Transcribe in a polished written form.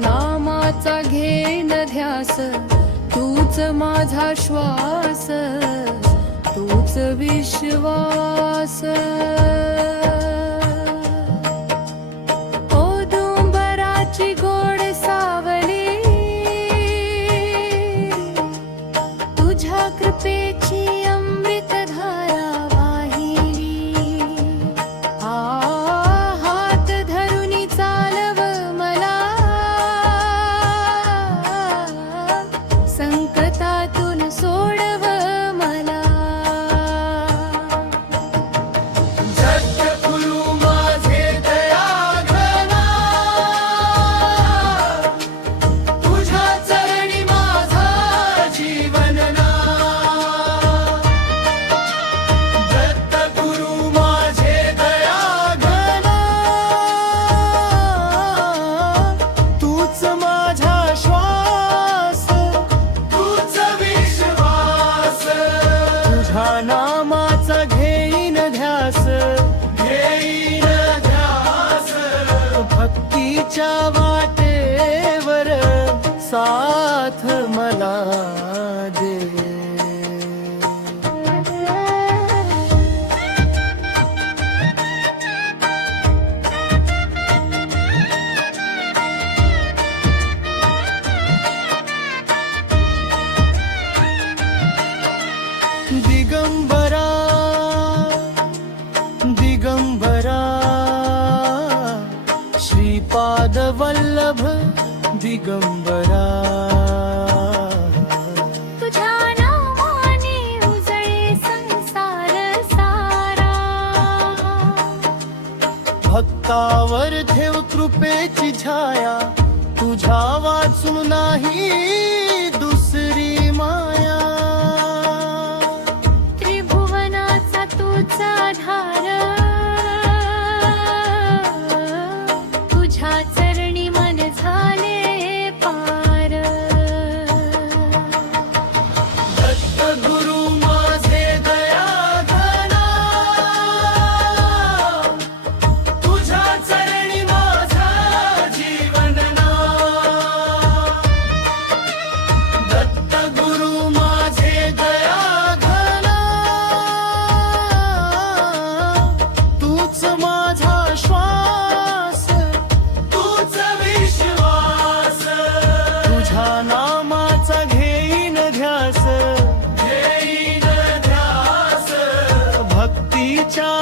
नामाचा घेन ध्यास, तूच माझा श्वास, तूच विश्वास। औदुंबराची गोड सावली, तुझ्या कृपेची अमृत धारा वाहिली। हात धरुनी चालव मला, संकटातून सोडव मला। जगद्गुरु माझे दयाघना, तुझ्या चरणी माझा जीवन ना। जगद्गुरु माझे दयाघना, तूच माझा श्वास, तूच विश्वास। तुझ्या नामाचा घेईन ध्यास, घेईन ध्यास। भक्तीच्या वाटेवर साथ मला दे। दिगंबरा दिगंबरा, श्रीपाद वल्लभ दिगंबरा। तुझ्या नावाने उजळे संसार सारा, भक्तावर ठेव कृपेची छाया, तुझ्या वाचून नाही दुसरी माया। त्रिभुवनाचा तूच आधार, तुझ्या चरणी मन झाले पार। दत्तगुरु माझे दयाघना, तुझ्या चरणी माझा जीवन ना। दत्तगुरु माझे दयाघना, तूच माझा श्वास, तूच विश्वास। तुझ्या नामाचा घेईन ध्यास, घेईन ध्यास। भक्तीच्या